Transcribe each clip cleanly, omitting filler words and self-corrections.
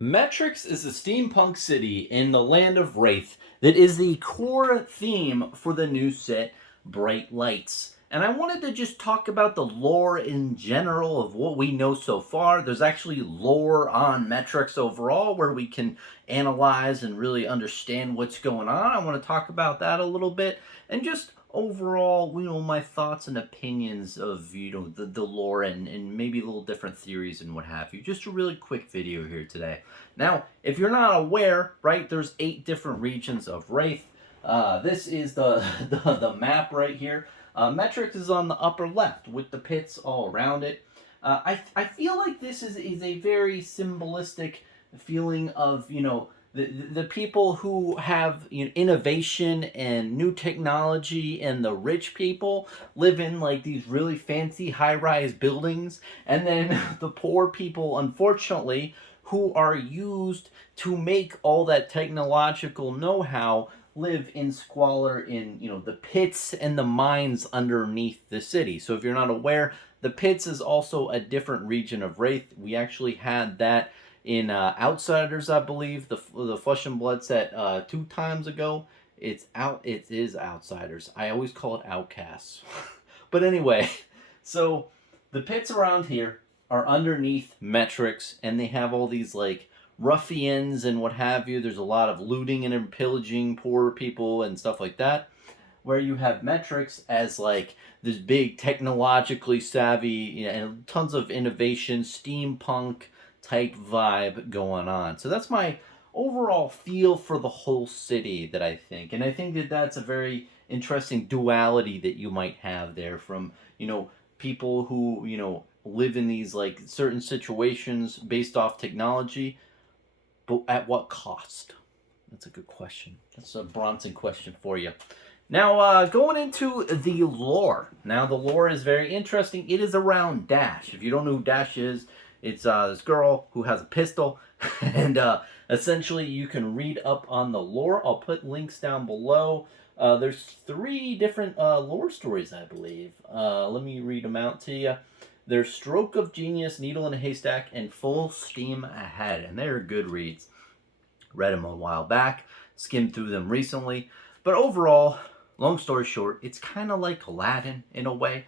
Metrix is a steampunk city in the land of Wraith that is the core theme for the new set, Bright Lights. And I wanted to just talk about the lore in general of what we know so far. There's actually lore on Metrix overall where we can analyze and really understand what's going on. I want to talk about that a little bit and just overall, my thoughts and opinions of, the lore and maybe a little different theories and what have you. Just a really quick video here today. Now, if you're not aware, right, there's 8 different regions of Wraith. This is the map right here. Metrix is on the upper left with the pits all around it. I feel like this is a very symbolistic feeling of, the people who have innovation and new technology, and the rich people live in like these really fancy high-rise buildings, and then the poor people, unfortunately, who are used to make all that technological know-how, live in squalor in the pits and the mines underneath the city. So if you're not aware, the pits is also a different region of Wraith. We actually had that in Outsiders, I believe, the Flesh and Blood set 2 times ago. It's out. It is Outsiders. I always call it Outcasts. But anyway, so the pits around here are underneath Metrix, and they have all these like ruffians and what have you. There's a lot of looting and pillaging poor people and stuff like that. Where you have Metrix as like this big technologically savvy, and tons of innovation, steampunk type vibe going on. So that's my overall feel for the whole city that I think. And I think that that's a very interesting duality that you might have there from, people who, live in these like certain situations based off technology, but at what cost? That's a good question. That's a Bronson question for you. Now, going into the lore. Now, the lore is very interesting. It is around Dash. If you don't know who Dash is, it's this girl who has a pistol, and essentially you can read up on the lore. I'll put links down below. There's 3 different lore stories, I believe. Let me read them out to you. There's Stroke of Genius, Needle in a Haystack, and Full Steam Ahead, and they're good reads. Read them a while back, skimmed through them recently, but overall, long story short, it's kind of like Aladdin in a way.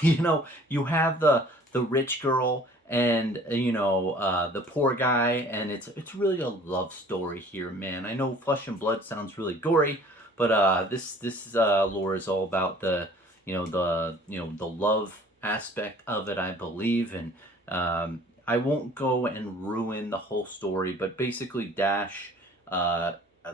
You have the rich girl and the poor guy, and it's really a love story here, man. I know Flesh and Blood sounds really gory, but this lore is all about the love aspect of it, I believe. And I won't go and ruin the whole story, but basically Dash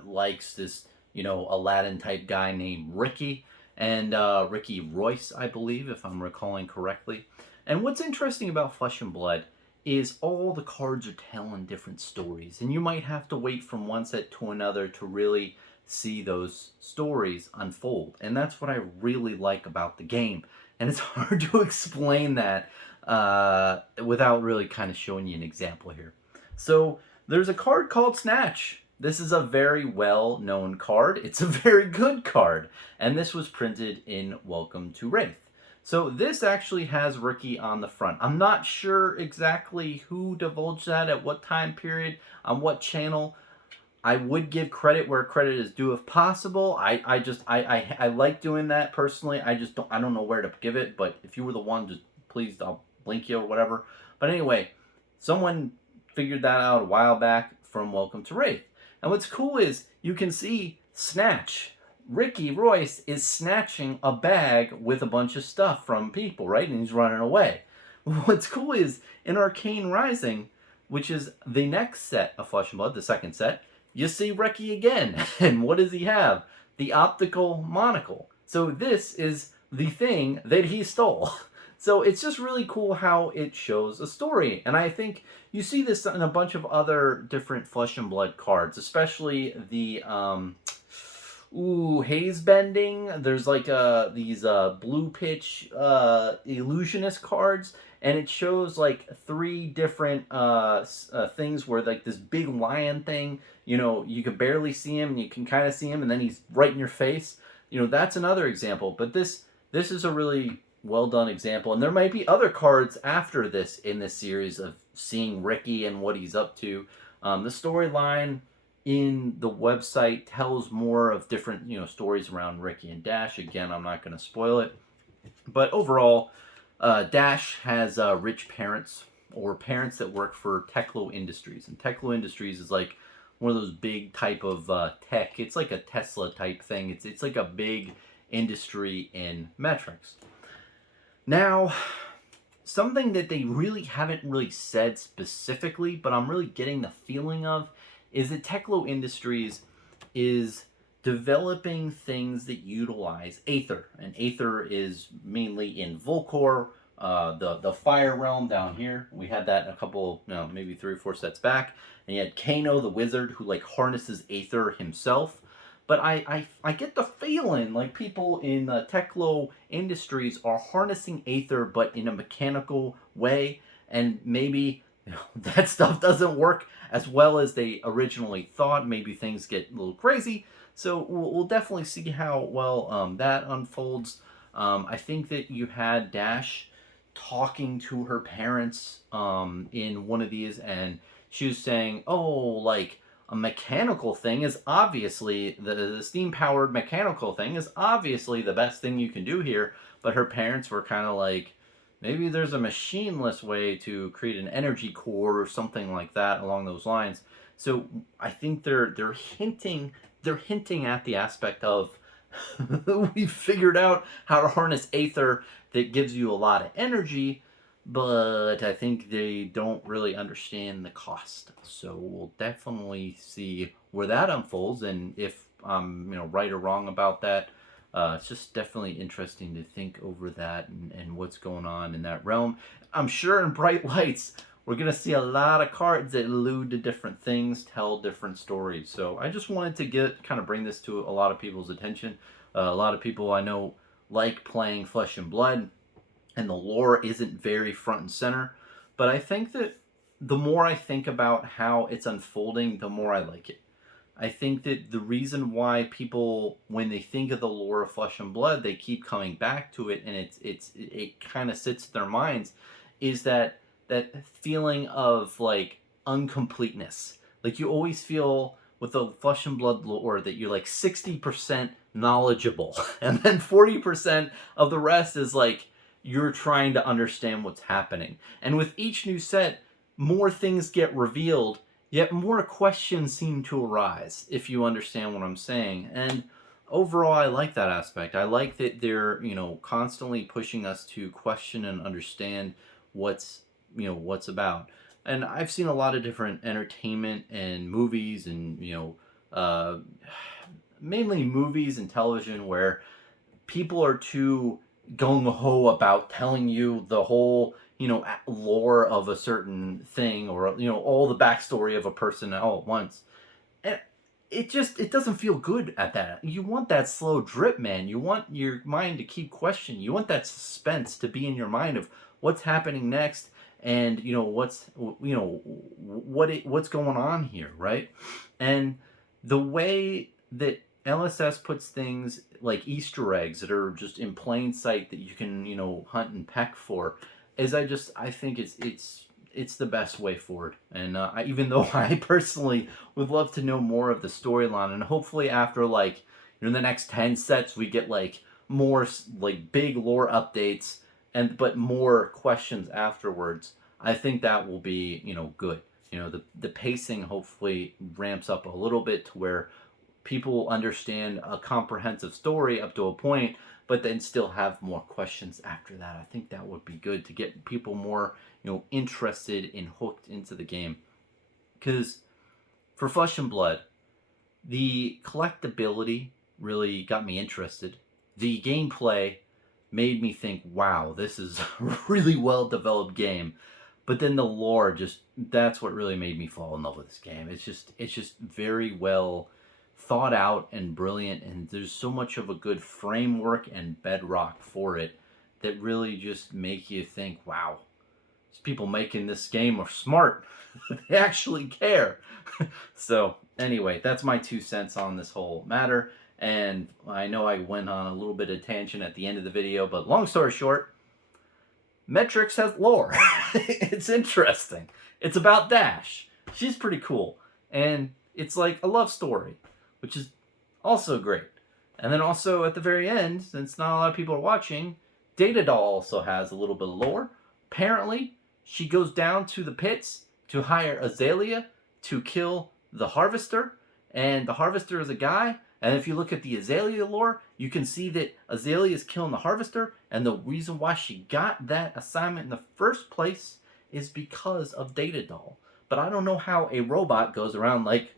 likes this Aladdin type guy named Ricky, and Ricky Royce, I believe, if I'm recalling correctly. And what's interesting about Flesh and Blood is all the cards are telling different stories, and you might have to wait from one set to another to really see those stories unfold. And that's what I really like about the game. And it's hard to explain that without really kind of showing you an example here. So there's a card called Snatch. This is a very well-known card. It's a very good card. And this was printed in Welcome to Wraith. So this actually has Ricky on the front. I'm not sure exactly who divulged that at what time period, on what channel. I would give credit where credit is due if possible. I like doing that personally. I don't know where to give it, but if you were the one, just please, I'll link you or whatever. But anyway, someone figured that out a while back from Welcome to Wraith. And what's cool is you can see Snatch. Ricky Royce is snatching a bag with a bunch of stuff from people, right? And he's running away. What's cool is in Arcane Rising, which is the next set of Flesh and Blood, the second set, you see Ricky again. And what does he have? The optical monocle. So this is the thing that he stole. So it's just really cool how it shows a story. And I think you see this in a bunch of other different Flesh and Blood cards, especially the haze bending. There's like these blue pitch illusionist cards, and it shows like 3 different things where like this big lion thing, you can barely see him, and you can kind of see him, and then he's right in your face. That's another example. But this is a really well done example. And there might be other cards after this in this series of seeing Ricky and what he's up to. The storyline in the website tells more of different, stories around Ricky and Dash. Again, I'm not going to spoil it. But overall, Dash has rich parents, or parents that work for Teklo Industries. And Teklo Industries is like one of those big type of tech. It's like a Tesla type thing. It's like a big industry in Metrix. Now, something that they really haven't really said specifically, but I'm really getting the feeling of, is that Teklo Industries is developing things that utilize Aether. And Aether is mainly in Volcor, the fire realm down here. We had that a couple, maybe 3 or 4 sets back. And you had Kano the wizard, who like harnesses Aether himself. But I get the feeling like people in Teklo Industries are harnessing Aether, but in a mechanical way. And maybe that stuff doesn't work as well as they originally thought. Maybe things get a little crazy. So we'll definitely see how well that unfolds. I think that you had Dash talking to her parents in one of these, and she was saying, oh, like, a mechanical thing is obviously, the steam-powered mechanical thing is obviously the best thing you can do here. But her parents were kind of like, maybe there's a machineless way to create an energy core or something like that along those lines. So I think they're hinting at the aspect of we figured out how to harness Aether that gives you a lot of energy, but I think they don't really understand the cost. So we'll definitely see where that unfolds, and if I'm right or wrong about that. It's just definitely interesting to think over that and what's going on in that realm. I'm sure in Bright Lights, we're going to see a lot of cards that allude to different things, tell different stories. So I just wanted to bring this to a lot of people's attention. A lot of people I know like playing Flesh and Blood, and the lore isn't very front and center. But I think that the more I think about how it's unfolding, the more I like it. I think that the reason why people, when they think of the lore of Flesh and Blood, they keep coming back to it, and it kind of sits in their minds, is that feeling of like uncompleteness. Like you always feel with the Flesh and Blood lore that you're like 60% knowledgeable, and then 40% of the rest is like you're trying to understand what's happening. And with each new set, more things get revealed, yet more questions seem to arise, if you understand what I'm saying. And overall, I like that aspect. I like that they're, constantly pushing us to question and understand what's about. And I've seen a lot of different entertainment and movies and, mainly movies and television where people are too gung-ho about telling you the whole lore of a certain thing, or all the backstory of a person all at once, and it doesn't feel good at that. You want that slow drip, man. You want your mind to keep questioning. You want that suspense to be in your mind of what's happening next, and what's going on here, right? And the way that LSS puts things like Easter eggs that are just in plain sight that you can hunt and peck for, is I think it's the best way forward. And even though I personally would love to know more of the storyline, and hopefully after the next 10 sets we get like more like big lore updates but more questions afterwards, I think that will be good. The pacing hopefully ramps up a little bit to where people understand a comprehensive story up to a point, but then still have more questions after that. I think that would be good to get people more, interested and hooked into the game. Because for Flesh and Blood, the collectability really got me interested. The gameplay made me think, wow, this is a really well developed game. But then the lore, that's what really made me fall in love with this game. It's just very well thought out and brilliant, and there's so much of a good framework and bedrock for it that really just make you think, wow, these people making this game are smart. They actually care. So anyway, that's my 2 cents on this whole matter. And I know I went on a little bit of tangent at the end of the video, but long story short, Metrix has lore. It's interesting. It's about Dash. She's pretty cool. And it's like a love story, which is also great. And then also at the very end, since not a lot of people are watching, Data Doll also has a little bit of lore. Apparently, she goes down to the pits to hire Azalea to kill the Harvester. And the Harvester is a guy. And if you look at the Azalea lore, you can see that Azalea is killing the Harvester. And the reason why she got that assignment in the first place is because of Data Doll. But I don't know how a robot goes around like,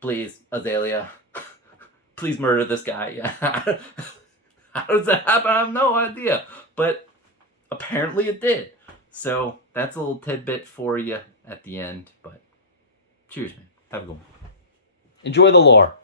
please, Azalea, please murder this guy. Yeah. How does that happen? I have no idea. But apparently it did. So that's a little tidbit for you at the end. But cheers, man. Have a good one. Enjoy the lore.